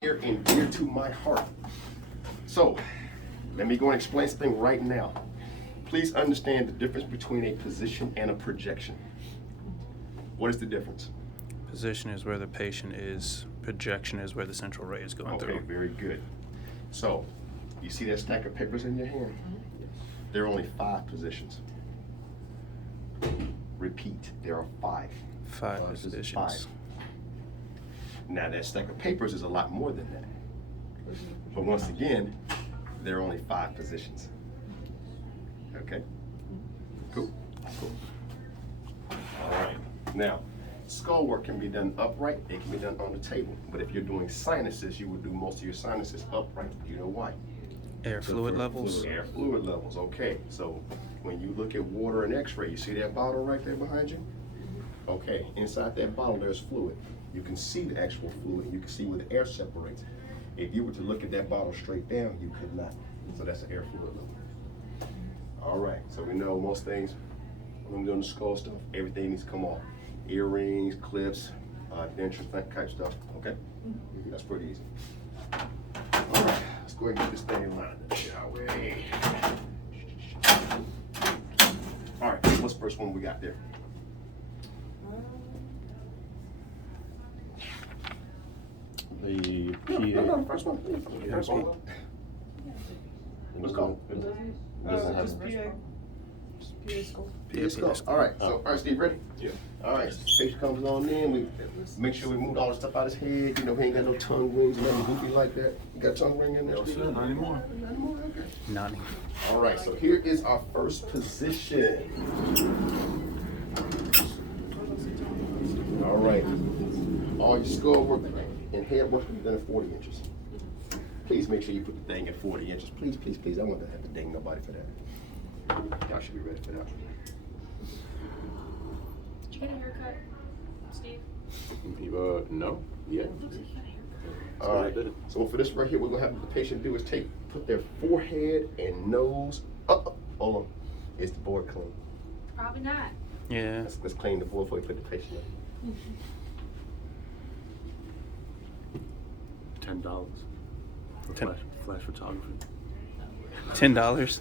Near and dear to my heart. So, let me go and explain something right now. Please understand the difference between a position and a projection. What is the difference? Position is where the patient is. Projection is where the central ray is going through. Okay, very good. So, you see that stack of papers in your hand? There are only 5 positions. Repeat, there are 5. 5 positions. 5. Now, that stack of papers is a lot more than that. But once again, there are only 5 positions. Okay? Cool. Cool. All right. Now, skull work can be done upright. It can be done on the table. But if you're doing sinuses, you would do most of your sinuses upright. Do you know why? Air fluid levels. Air fluid levels. Okay. So when you look at water and X-ray, you see that bottle right there behind you? Okay. Inside that bottle, there's fluid. You can see the actual fluid. You can see where the air separates. If you were to look at that bottle straight down, you could not. So that's an air fluid level. All right. So we know most things when we're doing the skull stuff, everything needs to come off. Earrings, clips, dentures, that type stuff. Okay? That's pretty easy. All right. Let's go ahead and get this thing lined up, shall we? All right. What's the first one we got there? The No, first one. First one. Let's go. doesn't have Just PA skull. PA skull. All right. So, all right, Steve, ready? Yeah. All right. Patient comes on in. We make sure we move all the stuff out of his head. You know, he ain't got no tongue rings or nothing goofy like that. You got tongue ring in there? No, sir, not anymore. Not anymore? Okay. Not anymore. All right. So here is our first position. All right. All your skull work and head work will be done at 40 inches. Please make sure you put the thing at 40 inches. Please, please, please. I want to have to ding nobody for that. Y'all should be ready for that. Did you get a haircut, Steve? No. Yeah. All right. So for this right here, what we're gonna have the patient do is put their forehead and nose up. Hold on. Is the board clean? Probably not. Yeah. Let's clean the board before we put the patient in. $10 for flash photography. $10.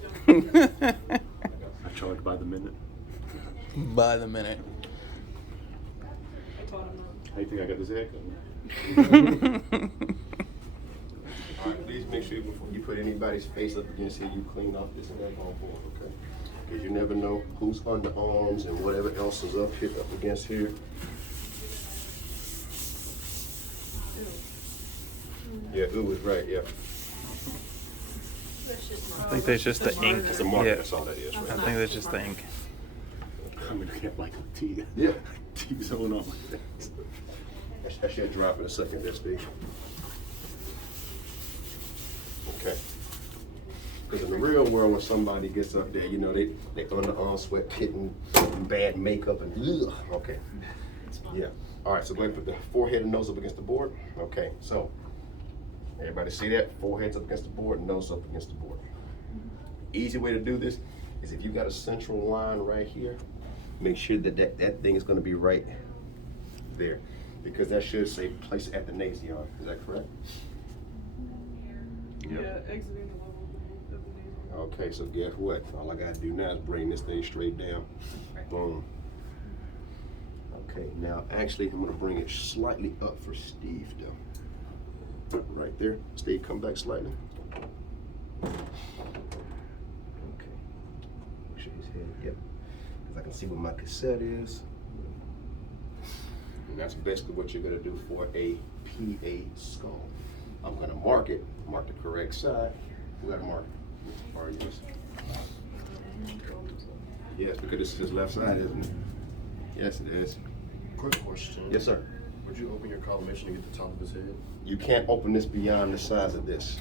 I charge by the minute. By the minute. I taught him that. How you think I got this haircut? All right, please make sure before you put anybody's face up against here, you clean off this and that on board, okay? Because you never know who's underarms and whatever else is up here, up against here. Yeah, ooh is right, yeah. That's just I think that's just the ink. That's a marker, Yeah. that's all that is, I right? think that's just the ink. I'm gonna get like a T. Yeah. T-zone on my face. That should drop in a second there, Steve. Okay. Because in the real world, when somebody gets up there, you know, they underarm sweat, hitting bad makeup and ugh. Okay. Yeah. All right, so go ahead and put the forehead and nose up against the board. Okay, so everybody see that? Forehead's up against the board, nose up against the board. Easy way to do this is if you got a central line right here, make sure that that thing is going to be right there, because that should say place at the nasion. Is that correct? Yeah, exiting the level of the nasal. Okay, so guess what? All I gotta do now is bring this thing straight down. Boom. Okay, now actually I'm gonna bring it slightly up for Steve though. Right there. Steve, come back slightly. Okay. Make sure his head, yep. Because I can see where my cassette is. And that's basically what you're gonna do for a PA skull. I'm gonna mark it, mark the correct side. We gotta mark it. Or yes. Yes, because this is his left side, isn't it? Yes, it is. Quick question. Yes, sir. Would you open your collimation to get the top of his head? You can't open this beyond the size of this.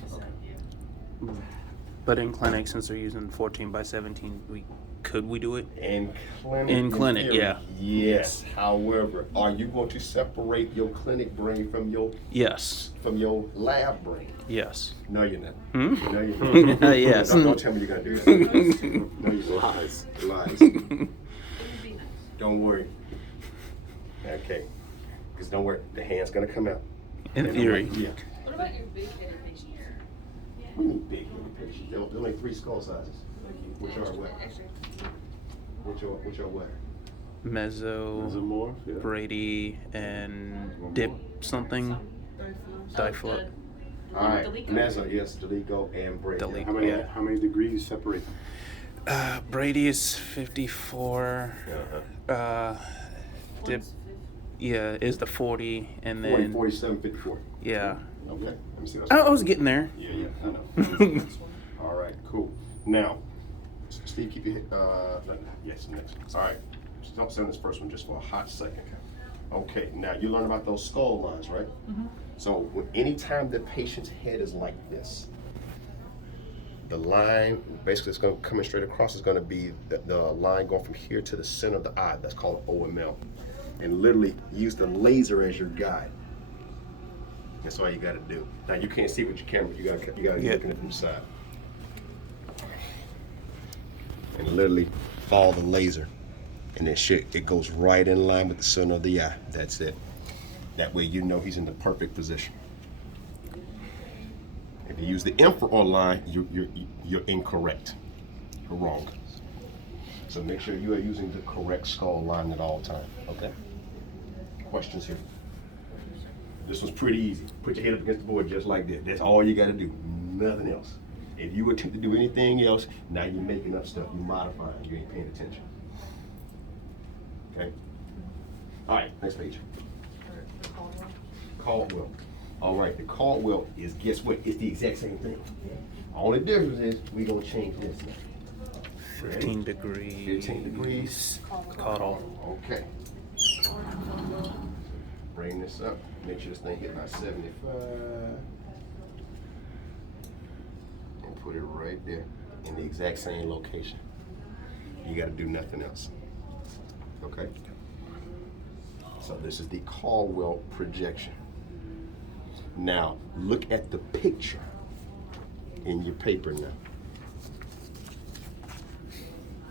But in clinic, since they're using 14 by 17, could we do it? In clinic. In clinic, theory, yeah. Yes. However, are you going to separate your clinic brain from your Yes. lab brain? Yes. No, you're not. Hmm? No, you're not. Yes. Don't tell me you're gonna do that. No, you're Lies. Lies. Don't worry. Okay. Because don't worry, the hand's gonna come out. In theory. Yeah. What about your big-headed patients? We need big-headed patients. There are only 3 skull sizes. Which are what? Extra. Which are what? Mezzo, Mesomorph, yeah. Brady, and One Dip more. something. Diflip. All right, Delico. Mezzo, yes, Delico and Brady. Delico. How many degrees separate them? Brady is 54. Dip, yeah, is the 40, and 40, then 47, 54. yeah. Okay, let me see. I was getting there. Yeah, I know. All right, cool. Now, Steve, keep your head. Yes, next one. All right, don't send this first one just for a hot second. Okay, now you learn about those skull lines, right? So, anytime the patient's head is like this, the line basically is going to coming straight across is going to be the line going from here to the center of the eye. That's called OML. And literally use the laser as your guide. That's all you got to do. Now you can't see with your camera. You got to be looking at it from the side. And literally follow the laser, and it goes right in line with the center of the eye. That's it. That way you know he's in the perfect position. If you use the infrared line, you're incorrect. You're wrong. So make sure you are using the correct skull line at all times. Okay? Questions here? This was pretty easy. Put your head up against the board just like that. That's all you got to do. Nothing else. If you attempt to do anything else, now you're making up stuff. You're modifying. You ain't paying attention. Okay? All right, next page. Caldwell. All right, the Caldwell is, guess what? It's the exact same thing. Only difference is we're going to change this now. 15 degrees. 15 degrees. Caudal. Okay. Bring this up. Make sure this thing hit my 75. And put it right there in the exact same location. You got to do nothing else. Okay? So this is the Caldwell projection. Now, look at the picture in your paper now.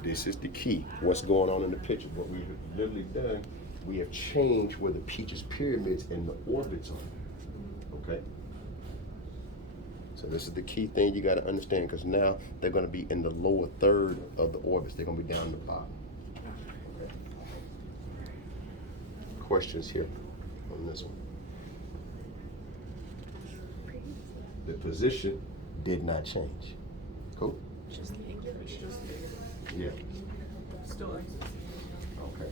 This is the key. What's going on in the picture? What we've literally done, we have changed where the Peaches pyramids and the orbits are. Okay? So this is the key thing you got to understand, because now they're going to be in the lower third of the orbits. They're going to be down the bottom. Okay. Questions here on this one? The position did not change. Cool? Yeah. Still exists. Okay.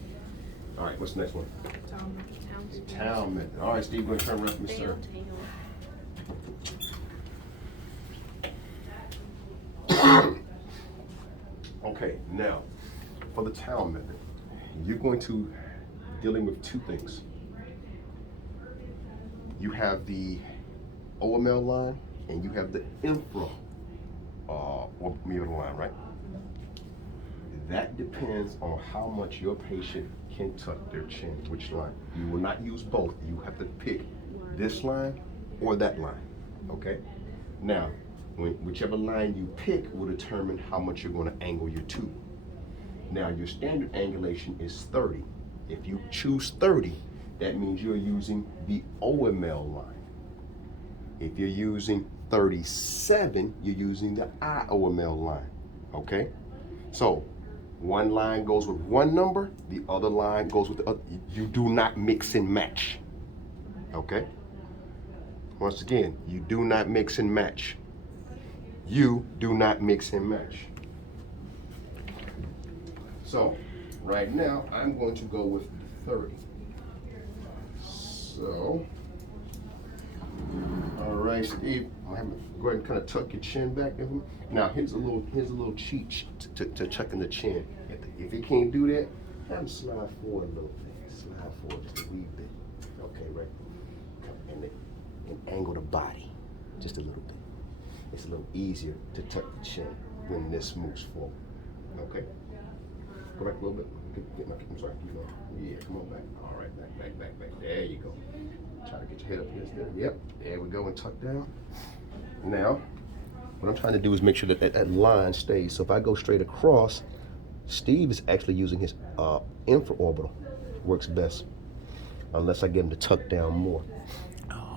All right, what's the next one? Town. Town method. All right, Steve, go ahead and turn around for me, sir. Okay, now, for the town method, you're going to dealing with 2 things. You have the OML line and you have the infra line, right? That depends on how much your patient can tuck their chin, which line. You will not use both. You have to pick this line or that line, okay? Now, whichever line you pick will determine how much you're going to angle your tube. Now, your standard angulation is 30. If you choose 30, that means you're using the OML line. If you're using 37, you're using the IOML line, okay? So, one line goes with one number, the other line goes with the other. You do not mix and match, okay? Once again, you do not mix and match. You do not mix and match. So, right now, I'm going to go with 30. So, all right, Steve, I'm gonna go ahead and kind of tuck your chin back. Now, here's a little cheat to tucking the chin. If you can't do that, have him slide forward a little bit. Slide forward just a wee bit. Okay, right. And angle the body just a little bit. It's a little easier to tuck the chin when this moves forward. Okay. Go back a little bit. I'm sorry. Yeah, come on back. All right, back. There you go. Try to get your head up against there. Yep, there we go, and tuck down. Now, what I'm trying to do is make sure that line stays. So if I go straight across, Steve is actually using his infraorbital. Works best. Unless I get him to tuck down more.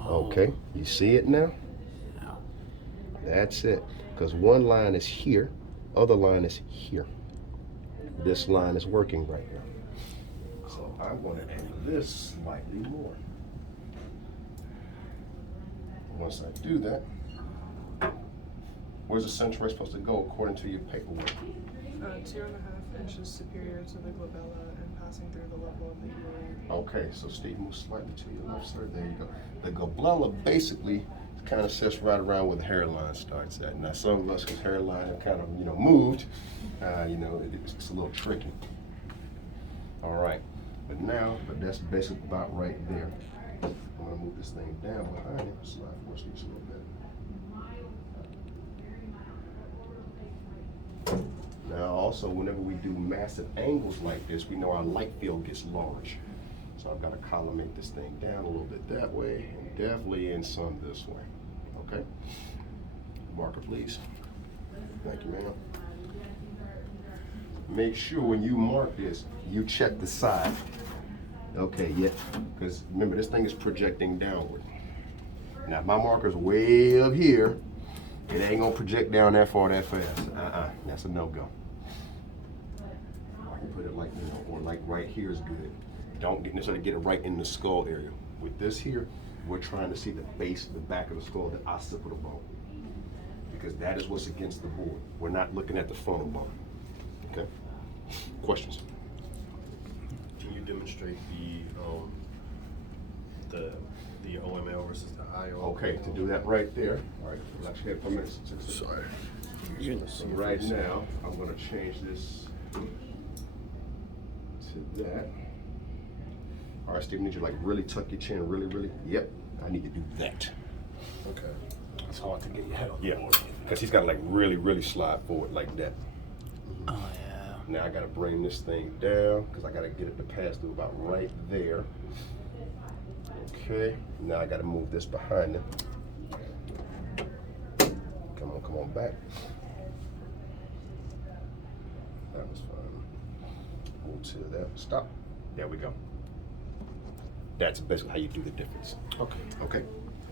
Okay, you see it now? That's it. Because one line is here, other line is here. This line is working right now. So I want to add this slightly more. Once I do that, where's the central ray supposed to go according to your paperwork? 2.5 inches superior to the glabella and passing through the level of the ear. Okay, so Steve, move slightly to your left, sir. There you go. The glabella basically kind of sits right around where the hairline starts at. Now, some of us, whose hairline have kind of, moved, it's a little tricky. All right, but that's basically about right there. I'm gonna move this thing down behind it, slide forward just a little bit. Now, also, whenever we do massive angles like this, we know our light field gets large. So I've got to collimate this thing down a little bit that way, and definitely in some this way. Okay? Marker, please. Thank you, ma'am. Make sure when you mark this, you check the side. Okay, yeah, because remember, this thing is projecting downward. Now, if my marker's way up here, it ain't gonna project down that far that fast. That's a no-go. I can put it like, or like right here is good. Don't necessarily get it right in the skull area. With this here, we're trying to see the base, the back of the skull, the occipital bone. Because that is what's against the board. We're not looking at the frontal bone. Okay? Questions? Can you demonstrate the OML versus the IO? Okay, to do that right there. All right, relax your head for a minute. Sorry. So right now, I'm gonna change this to that. All right, Steve, I need you to like really tuck your chin, really. Yep, I need to do that. Okay. It's hard to get your head on the Yeah, board. because he's gotta like really slide forward like that. Oh, yeah. Now I gotta bring this thing down because I gotta get it to pass through about right there. Okay, now I gotta move this behind it. Come on back. That was fine. Move to that, stop. There we go. That's basically how you do the difference. Okay. Okay,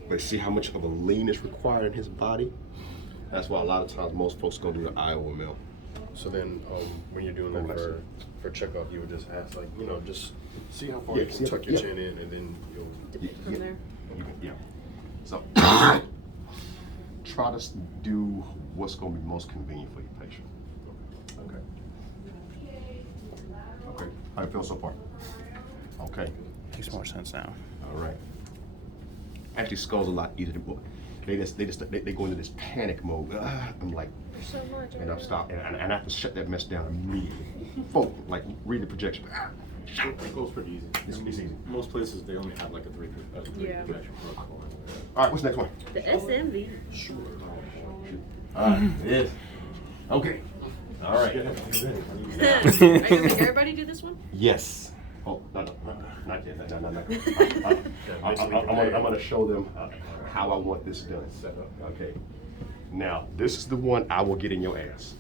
but see how much of a lean is required in his body? That's why a lot of times most folks gonna do the IOML. So then, when you're doing that for checkoff, you would just ask, like, just see how far Yeah, you see can if- tuck your yeah. chin in, and then you'll. From there. Yeah. So try to do what's going to be most convenient for your patient. Okay. Okay. How you feel so far? Okay. Makes more sense now. All right. Actually, skull's a lot easier to book. They go into this panic mode. I'm like, So much. and I'm stopping, and I have to shut that mess down immediately. Folk, like read the projection. It goes pretty easy. It's easy. Most places, they only have like a three Yeah. projection protocol. All right, what's the next one? The SMV. Sure. All right, it is. Okay. All right. Are you gonna make everybody do this one? Yes. Oh, no, not yet. No. I'm gonna show them how I want this done. Set up. Okay. Now, this is the one I will get in your ass.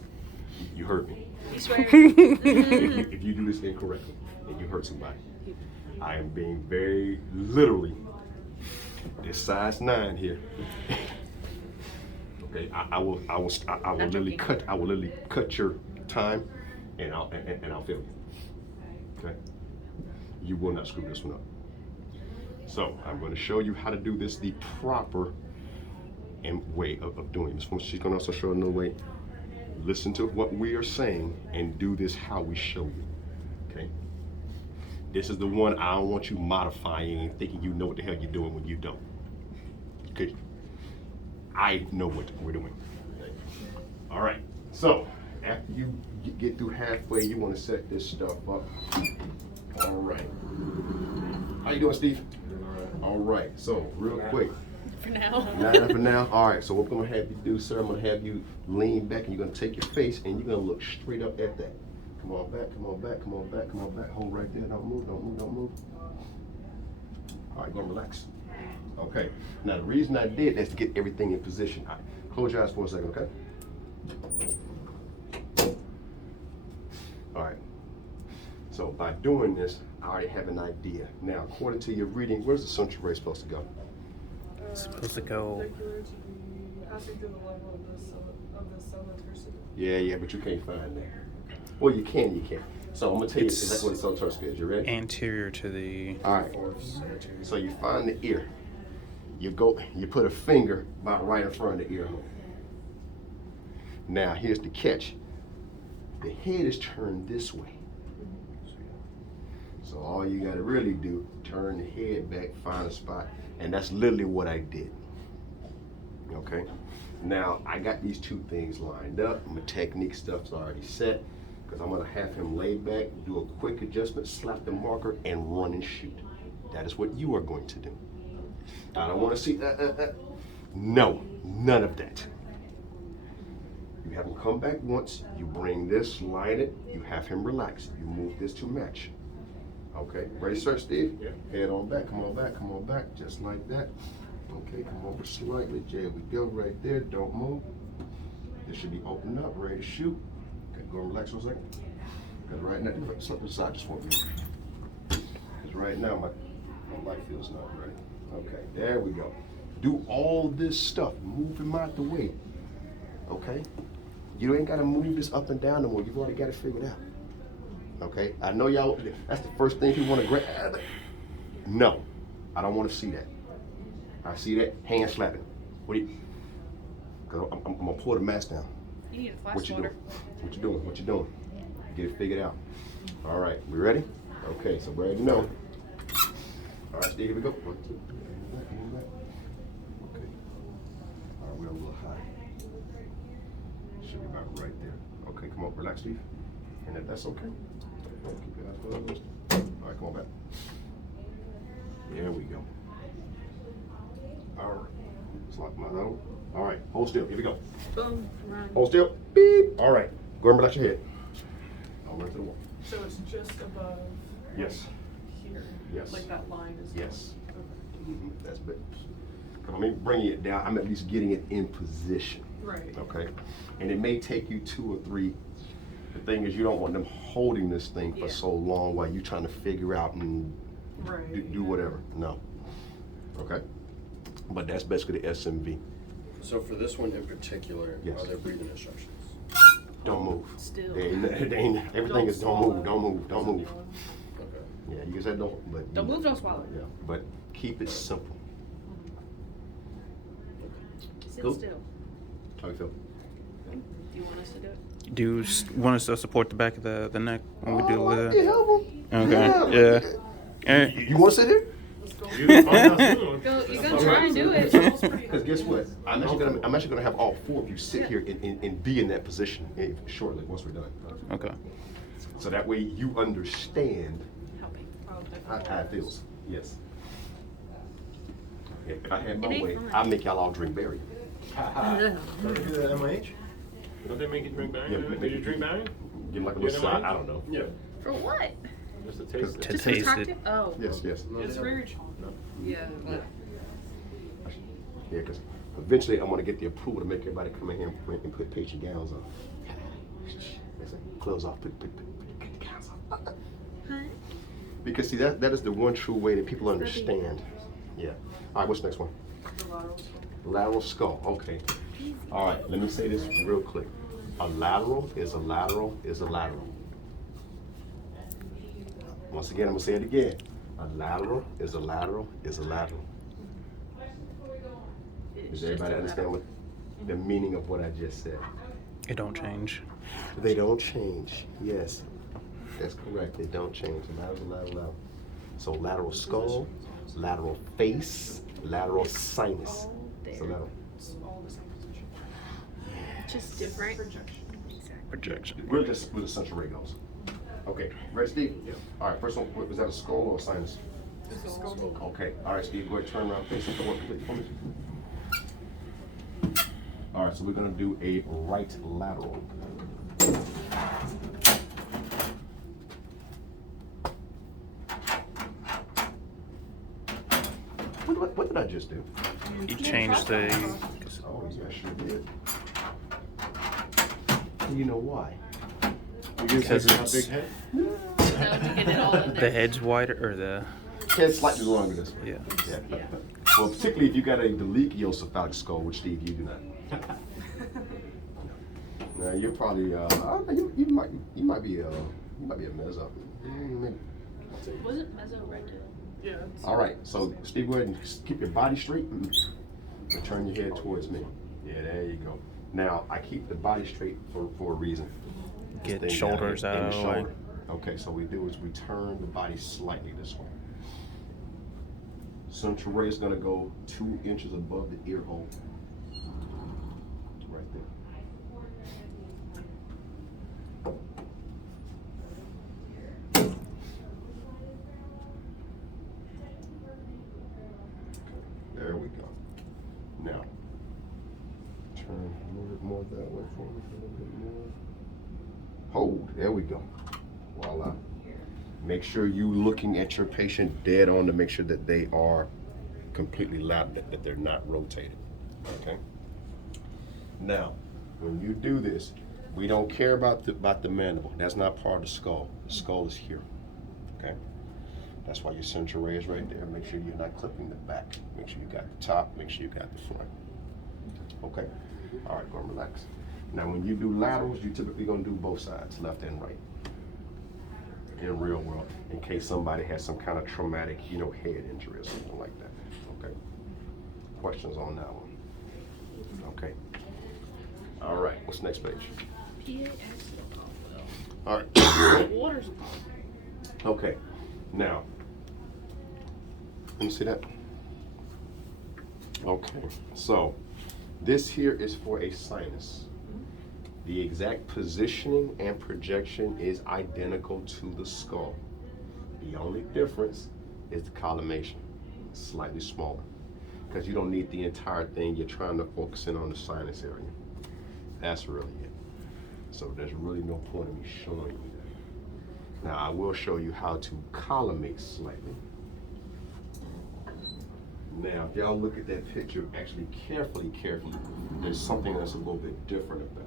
You heard me. You swear? If you do this incorrectly and you hurt somebody, I am being very literally. This size 9 here. Okay, I will literally cut your time, and I'll film you. Okay, you will not screw this one up. So I'm going to show you how to do this the proper way of doing this. She's going to also show another way. Listen to what we are saying and do this how we show you. Okay. This is the one I don't want you modifying and thinking you know what the hell you're doing when you don't. Okay. I know what we're doing. All right. So after you get through halfway, you want to set this stuff up. All right. How you doing, Steve? All right. So real quick. For now. Not for now. All right. So what I'm gonna have you do, sir? I'm gonna have you lean back, and you're gonna take your face, and you're gonna look straight up at that. Come on back. Come on back. Come on back. Come on back. Hold right there. Don't move. Don't move. Don't move. All right. Go relax. Okay. Now the reason I did is to get everything in position. All right. Close your eyes for a second, okay? All right. So by doing this, I already have an idea. Now, according to your reading, where's the central ray supposed to go? It's supposed to go. perpendicular to the passing through the level of the cella tursida. Yeah, but you can't find that. Well, you can. So I'm gonna tell you It's exactly what the cell tursida is. You ready? Anterior to the. All right. So you find the ear. You put a finger about right in front of the ear hole. Now here's the catch. The head is turned this way. So all you gotta really do, turn the head back, find a spot, and that's literally what I did. Okay? Now I got these two things lined up. My technique stuff's already set, because I'm gonna have him lay back, do a quick adjustment, slap the marker, and run and shoot. That is what you are going to do. I don't wanna see, no, none of that. You have him come back once, you bring this, line it, you have him relax, you move this to match. Okay, ready, sir, Steve? Yeah. Head on back, come on back, just like that. Okay, come over slightly, there we go, right there, don't move. This should be opened up, ready to shoot. Okay, go and relax for a second. Because right now, slip aside just for a minute. Because right now, my light feels not ready. Okay, there we go. Do all this stuff, move him out the way. Okay? You ain't gotta move this up and down no more. You've already got it figured out. Okay? I know y'all, that's the first thing you wanna grab. No, I don't wanna see that. I see that, hand slapping. What do you, cause I'm gonna pull the mask down. You need a flash What you water. doing? What you doing? Get it figured out. All right, we ready? Okay, so we already know. All right, Steve, here we go. 1, 2, 3, come on back. Okay. All right, we're a little high. Should be about right there. Okay, come on, relax, Steve. And if that's okay, keep your eyes closed. All right, come on back. There we go. All right, let's lock my nose. All right, hold still. Here we go. Boom. Run. Hold still. Beep. All right, go and relax your head. I'll run to the wall. So it's just above Yes. here. Yes. Like that line is. Yes. Okay. That's better. Come on, me bringing it down. I'm at least getting it in position. Right. Okay, and it may take you 2 or 3. The thing is, you don't want them holding this thing for Yeah. so long while you're trying to figure out and Right. do whatever. No. Okay. But that's basically the SMV. So for this one in particular, Yes. are there breathing instructions? Don't move. Still. Everything is don't move. Don't move. Don't move. Okay. Yeah, you can say don't, but Don't move, don't swallow. Yeah, but keep it simple. Sit Cool. still. How you feel? Do you want us to do it? Do you want us to support the back of the neck when we do I the? can help him. Okay. Yeah. Alright. You want to sit here? You can find out soon. Go, you're gonna try and do it. Because guess what? I'm actually gonna have all 4 of you sit here and be in that position shortly once we're done. Okay. So that way you understand Helping. how it feels. Yes. If I had my It ain't way, fun. I'd make y'all all drink berry. Don't they do that at MIH? Don't they make you drink Bang? Yeah, Did you drink Bang? Give them like a Yeah, little that side. might- I don't know. Yeah. For what? Just to taste To it. Just taste talk it. to? Oh. Yes. It's very challenging. Yeah. Yeah, because eventually I'm gonna get the approval to make everybody come in here and put patient gowns on. They say, clothes off, put the gowns on. Huh? Because see, that is the one true way that people understand. Yeah. All right, what's the next one? The lateral. Lateral skull, okay. All right, let me say this real quick. A lateral is a lateral is a lateral. Once again, I'm gonna say it again. A lateral is a lateral is a lateral. Does everybody understand what the meaning of what I just said? It don't change. They don't change. Yes, that's correct. They don't change. Lateral. So lateral skull, lateral face, lateral sinus. There. So lateral. It's all the same position. Just different. Projection. Projection. We're just where the central ray goes. Okay, ready, Steve? Yeah. All right, first one, was that a skull or a sinus? It's a skull. Okay, all right, Steve, go ahead, turn around, face the door completely for me. All right, so we're gonna do a right lateral. What did I just do? You change the. Oh, yeah, I sure did. You know why? Because How it's big head? So you get it all in the there. head's wider or the. Head's slightly longer this way. Yeah. Yeah. Yeah. Well, particularly if you got a dolichiocephalic skull, which Steve, you do not. Now you're probably I don't know, you might be a meso. Was it mesorectal? Yeah. It's, All right, so Steve, go ahead and keep your body straight and turn your head towards me. Yeah, there you go. Now I keep the body straight for a reason. Get Stay down shoulders here, out in of the the way. shoulder. Okay, so what we do is we turn the body slightly this way. Central ray is gonna go 2 inches above the ear hole. Right there. There we go. Now, turn a little bit more that way for me, a little bit more. Hold, there we go. Voila. Make sure you looking at your patient dead on to make sure that they are completely lateral, that they're not rotated, okay? Now, when you do this, we don't care about the mandible. That's not part of the skull. The skull is here, okay? That's why your central ray is right there. Make sure you're not clipping the back. Make sure you got the top, make sure you got the front. Okay? All right, go and relax. Now when you do laterals, you're typically gonna do both sides, left and right. In real world, in case somebody has some kind of traumatic, head injury or something like that. Okay? Questions on that one? Okay. All right, what's the next page? PA accident. All right. The water's Okay, now, let me see that. Okay, so this here is for a sinus. The exact positioning and projection is identical to the skull. The only difference is the collimation, slightly smaller, because you don't need the entire thing. You're trying to focus in on the sinus area. That's really it. So there's really no point in me showing you that. Now I will show you how to collimate slightly. Now, if y'all look at that picture actually carefully, there's something that's a little bit different about it.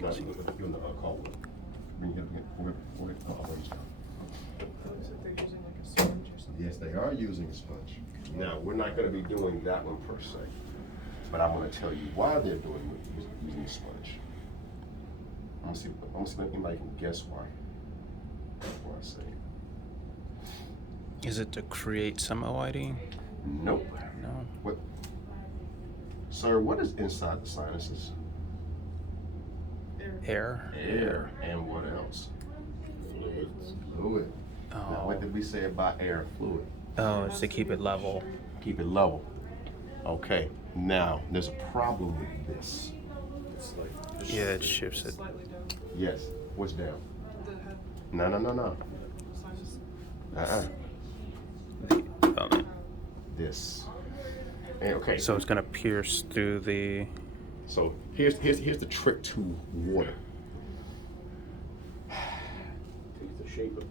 Now, you're in the call. Bring it here. looks like they're using like a sponge or something. Yes, they are using a sponge. Now, we're not going to be doing that one per se, but I'm going to tell you why they're using a sponge. I'm gonna see if anybody can guess why. Before I say it. Is it to create some OID? Nope. No. What? Sir, what is inside the sinuses? Air? Air. And what else? Fluid. Now, what did we say about air and fluid? Oh, it's to keep it level. Keep it level. Okay. Now, there's a problem with this. It's like Yeah, it shifts it. Slightly down. Yes. What's down? The head No. sinus. This. And, okay. So it's gonna pierce through the. So here's the trick to water. Take the shape of it.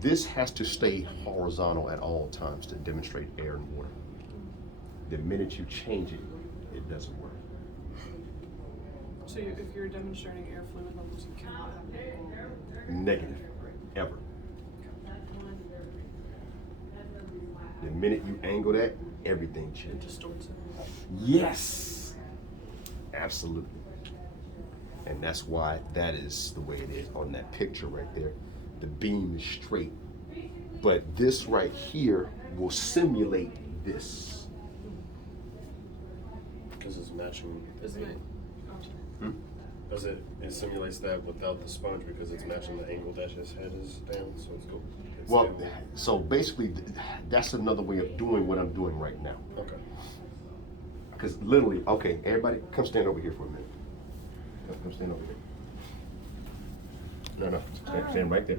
This has to stay horizontal at all times to demonstrate air and water. The minute you change it, it doesn't work. So if you're demonstrating air fluid levels, you cannot have an angle. Negative, ever. The minute you angle that, everything It changes. distorts it. Yes, absolutely. And that's why that is the way it is on that picture right there. The beam is straight, but this right here will simulate this. Because it's matching. Isn't it? Oh, sorry. Does it simulates that without the sponge because it's matching the angle that his head is down, so it's cool. Well, so basically, that's another way of doing what I'm doing right now. Okay. Because literally, okay, everybody, come stand over here for a minute. Come stand over here. No, stand right there.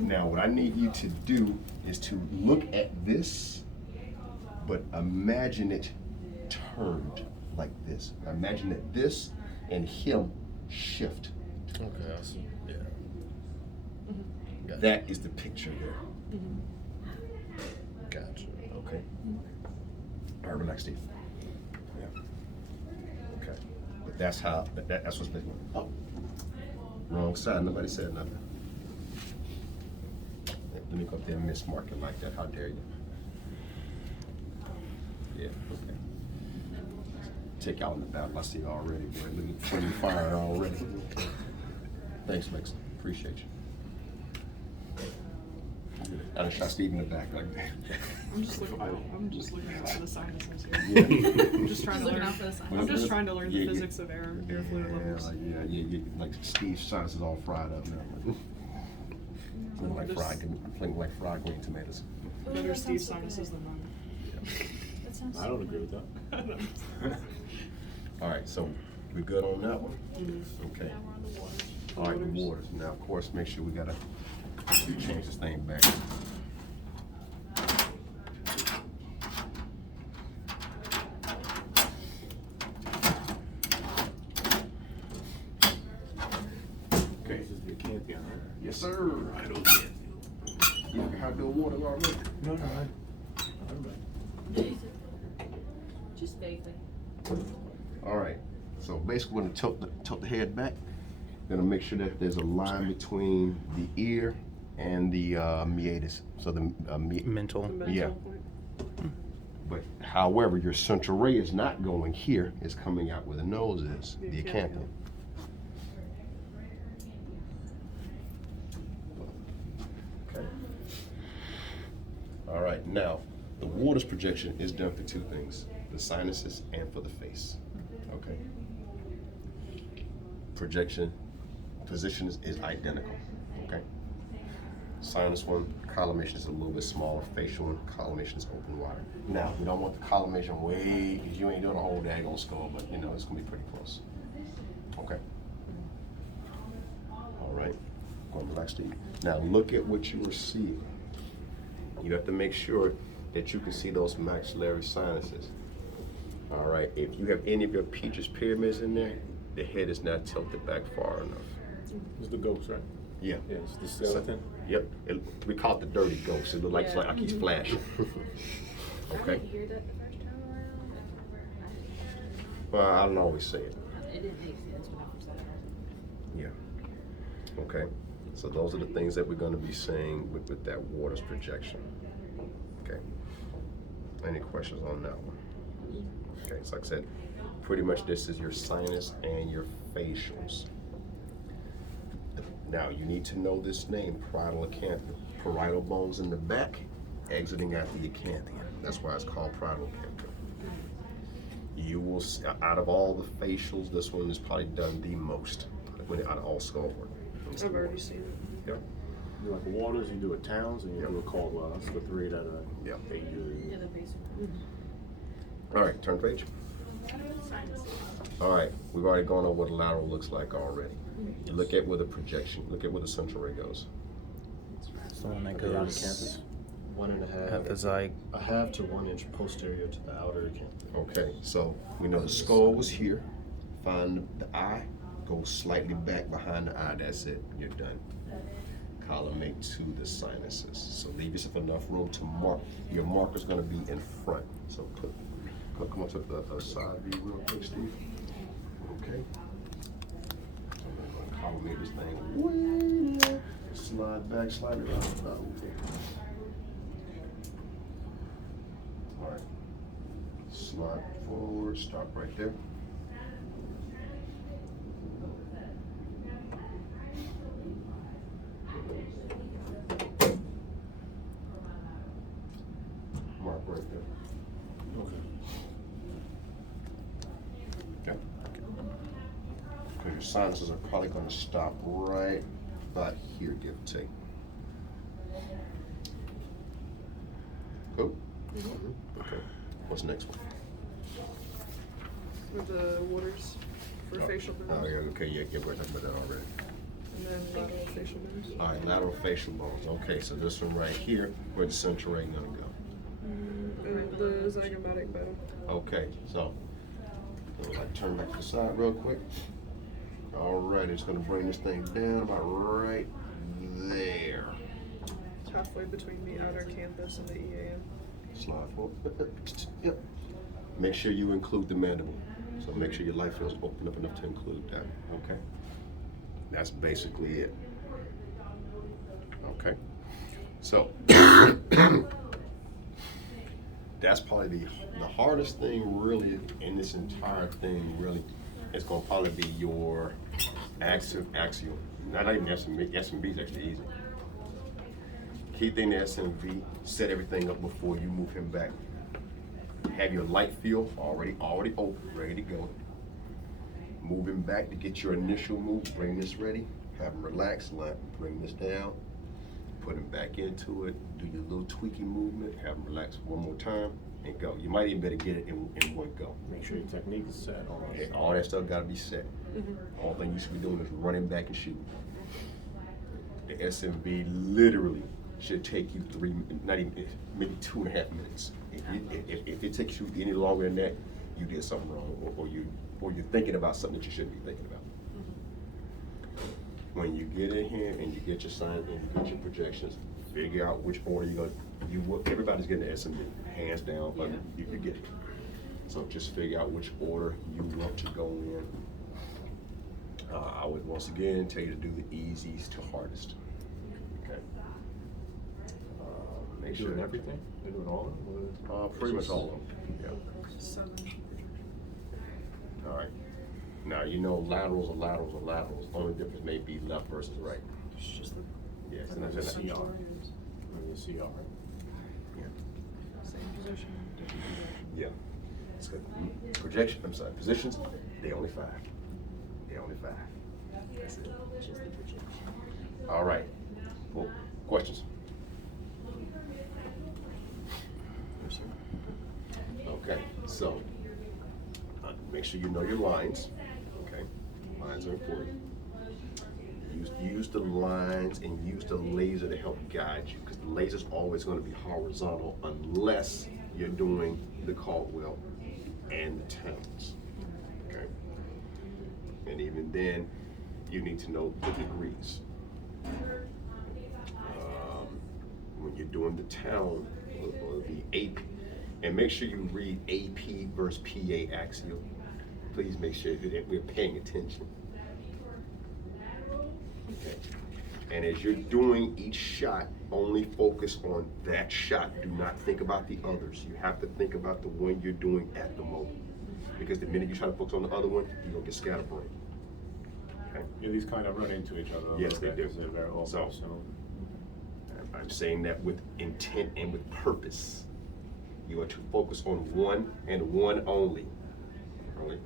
Now, what I need you to do is to look at this, but imagine it turned like this. Imagine that this and him shift. Okay, I see. Yeah. Gotcha. That is the picture there. Gotcha. Okay. All right, relax, Steve. Yeah. Okay. But that's how. That's what's been. Oh. Wrong side. Nobody said nothing. Let me go up there and mismark it like that. How dare you? check out in the battle. I see you already, boy. Look at friendly fire already. Thanks, Max. Appreciate you. I done shot Steve in the back like that. I'm just looking out for the sinuses here. Yeah. I'm just trying to Looking learn. out for the signs. I'm just trying to learn Yeah, the yeah. physics of air fluid levels. Yeah, like Steve's shots is all fried up now. Playing like fried green tomatoes. Better Steve sinuses than mine. That sounds I don't agree with that. All right, so we good on that one? Okay. Now we're on the water. All right, the waters. Now, of course, make sure we gotta change this thing back. Okay. This is the Campion, right? Yes, sir. I don't get it. You know how to do water already? No, Just vaguely. All right. So basically, we're gonna tilt the head back. Gonna make sure that there's a line between the ear and the meatus. So the Mental. The mental Yeah. point. But however, your central ray is not going here. It's coming out where the nose is, the acanthium. Okay. All right. Now, the waters projection is done for two things: the sinuses and for the face. Okay. Projection position is identical. Okay. Sinus one, collimation is a little bit smaller. Facial one, collimation is open wider. Now, we don't want the collimation way, because you ain't doing a whole daggone skull, but you know, it's gonna be pretty close. Okay. All right. Go and relax, Steve. Now, look at what you are seeing. You have to make sure that you can see those maxillary sinuses. All right. If you have any of your Peaches pyramids in there, the head is not tilted back far enough. This is the ghost, right? Yeah. Yes, the skeleton. Yep. We call it the dirty ghost. It looks like, Yeah. like he's flashing. I Okay. didn't hear that the first time around. Well, I don't always say it. It didn't make sense when I first said it. Yeah. Okay. So those are the things that we're going to be saying with that waters projection. Okay. Any questions on that one? Okay. So like I said, pretty much this is your sinus and your facials. Now you need to know this name, parietal acanthium. Parietal bones in the back, exiting at the acanthium. That's why it's called parietal acanthium. You will, out of all the facials, this one is probably done the most out of all skull work. I've already seen it. Yep. You do like Waters, you do it Towns, and you Yep. do a Caldwell. That's the three that Yep. they usually Yeah, the basic. All right, turn page. All right, we've already gone over what a lateral looks like already. You look at where the projection, look at where the central ray goes. It's the one that around the goes campus. 1.5. at the zyg. A half to 1 inch posterior to the outer canthus. Okay, so we know the skull was here. Find the eye, go slightly back behind the eye. That's it. You're done. Collimate to the sinuses. So leave yourself enough room to mark. Your marker's going to be in front. So come on to the side view real quick, Steve. Okay. So I'm going to collimate this thing way there. Slide back, slide it around. Okay. All right. Slide forward, stop right there. Mark right there. Okay. Okay. Because your sinuses are probably going to stop right about here, give or take. Cool? Okay. What's the next one? With the waters for facial Oh, bones. yeah, okay, yeah, we're talking about that already. And then lateral facial bones. All right, lateral facial bones. Okay, so this one right here, where the central ray gonna go. And the zygomatic bone. Okay, so like turn back to the side real quick. All right, it's gonna bring this thing down about right there. It's halfway between the outer canthus and the EAM. Slide forward. Yep. Make sure you include the mandible. So make sure your life feels open up enough to include that. Okay. That's basically it. Okay. So that's probably the hardest thing really in this entire thing really is gonna probably be your axial. Not even SMB, SMB is actually easy. Key thing to SMV, set everything up before you move him back. Have your light field already open, ready to go. Move him back to get your initial move, bring this ready, have him relax, bring this down, put him back into it, do your little tweaking movement, have him relax one more time, and go. You might even better get it in one go. Make sure your technique is set. All that stuff gotta be set. All thing you should be doing is running back and shooting. The SMV literally should take you maybe 2.5 minutes. If it takes you any longer than that, you did something wrong, or you're thinking about something that you shouldn't be thinking about. When you get in here and you get your signs and you get your projections, figure out which order everybody's getting the SMV, hands down, but you get it. So just figure out which order you want to go in. I would once again tell you to do the easiest to hardest. Okay. Make sure Doing everything? They're doing all of them? pretty much all of them. Yeah. 7. All right. Now you know laterals are laterals are laterals. Only difference may be left versus right. It's just the Yes. And there's a CR. CR. There's a CR. Same position, different direction. Yeah. It's good. Projection. I'm sorry. Positions. They only 5. They only 5. That's it. All right. Cool. Questions? Okay. So make sure you know your lines. Okay. Lines are important. Use the lines and use the laser to help guide you, because the laser's always going to be horizontal unless you're doing the Caldwell and the Towns. Okay. And even then, you need to know the degrees. When you're doing the town or the AP, and make sure you read AP versus PA axial. Please make sure that we're paying attention. Okay. And as you're doing each shot, only focus on that shot. Do not think about the others. You have to think about the one you're doing at the moment. Because the minute you try to focus on the other one, you're going to get scatterbrained. Okay? Yeah, these kind of run into each other. Yes, they do. Because they're very open. So- I'm saying that with intent and with purpose. You are to focus on one and one only. Only.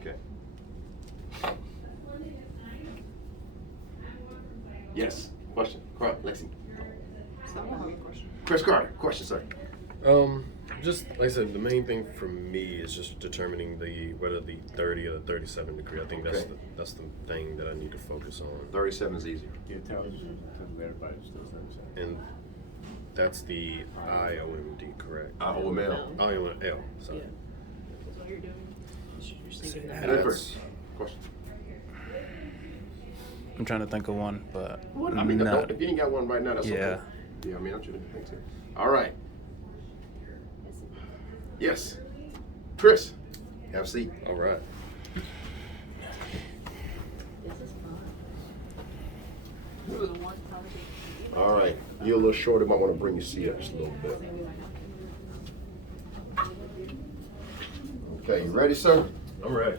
Okay. Yes. Question. Carter, Lexi. So I have a question. Chris Carter. Question, sir. Just like I said, the main thing for me is just determining whether the 30 or the 37 degree. I think that's Okay. that's the thing that I need to focus on. 37 is easier. Yeah, tell everybody just does that. And that's the IOMD, correct? IOML. IOML. Sorry. Yeah. That's what you're doing. You're thinking Yeah, that. That's that's- question. I'm trying to think of one, but What? I mean, if you ain't got one right now, that's Yeah. okay. Yeah, I mean, I'm trying to think too. All right. Yes. Chris, have a seat. All right. This is fun. Ooh, the one topic. All right. You're a little short. I might want to bring your seat up just a little bit. Okay, you ready, sir? I'm ready.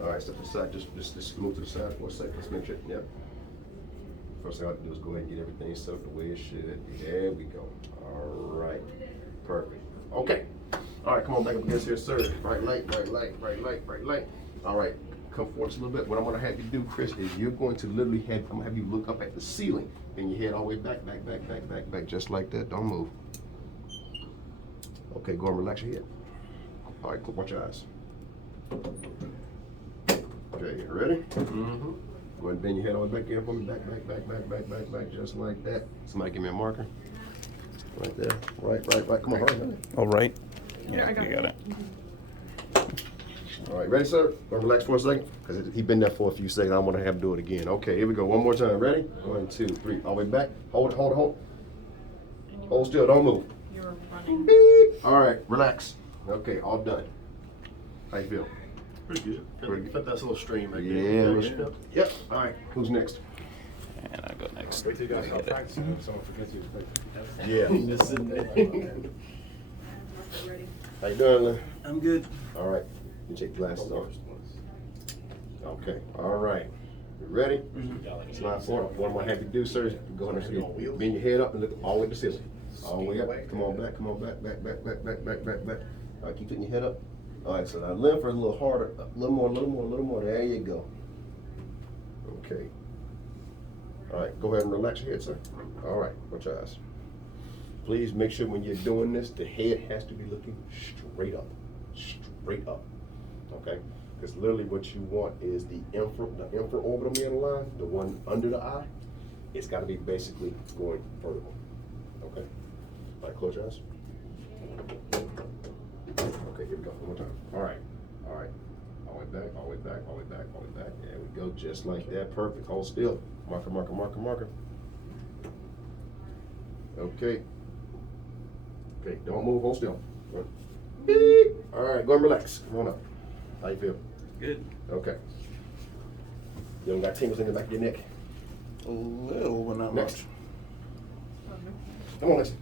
All right, step aside. Just move to the side for a second. Let's make sure. Yep. First thing I have to do is go ahead and get everything set up the way it should. There we go. All right. Perfect. Okay. All right, come on back up against here, sir. Right light, right light, right light, right light. All right. Come forward just a little bit. What I'm going to have you do, Chris, is you're going to literally I'm going to have you look up at the ceiling and your head all the way back, just like that. Don't move. Okay, go and relax your head. All right, watch your eyes. Okay, you ready? Mm-hmm. Go ahead and bend your head all the way back here for me. Back, just like that. Somebody give me a marker. Right there. Right. Come on, hurry. Oh, right? Here, I got you it. got it. All right, ready, sir? Go relax for a second, because he's been there for a few seconds. I'm going to have to do it again. Okay, here we go. One more time. Ready? 1, 2, 3. All the way back. Hold. Hold still. Don't move. You were running. Beep. All right, relax. Okay, all done. How you feel? Pretty good. Pretty good. Felt that little stream back there. Yeah. Yeah. Yep. All right, who's next? And I go next. Wait till you guys start Get it. practicing, so I forget you expect. Yeah. Just sitting there. Ready? How you doing, Lynn? I'm good. All right. You take your glasses off. Okay. All right. You ready? Slide forward. What I'm gonna have you do, sir, is go ahead and bend your head up and look all the way to the ceiling. All the way up. Come on back. Come on back. Back. All right. Keep putting your head up. All right. So now lean for a little harder. A little more. There you go. Okay. All right. Go ahead and relax your head, sir. All right. Watch your eyes. Please make sure when you're doing this, the head has to be looking straight up. Straight up. Okay? Because literally what you want is the infraorbital medullary line, the one under the eye, it's got to be basically going vertical. Okay? All right, close your eyes. Okay, here we go. One more time. All right. All right. All the way back, all the way back, all the way back, all the way back. There we go. Just like that. Perfect. Hold still. Marker. Okay. Okay, don't move, hold still. Beep. All right, go and relax. Come on up. How you feel? Good. Okay. You don't got tingles in the back of your neck? A little, but not Next. much. Come on, Lexi.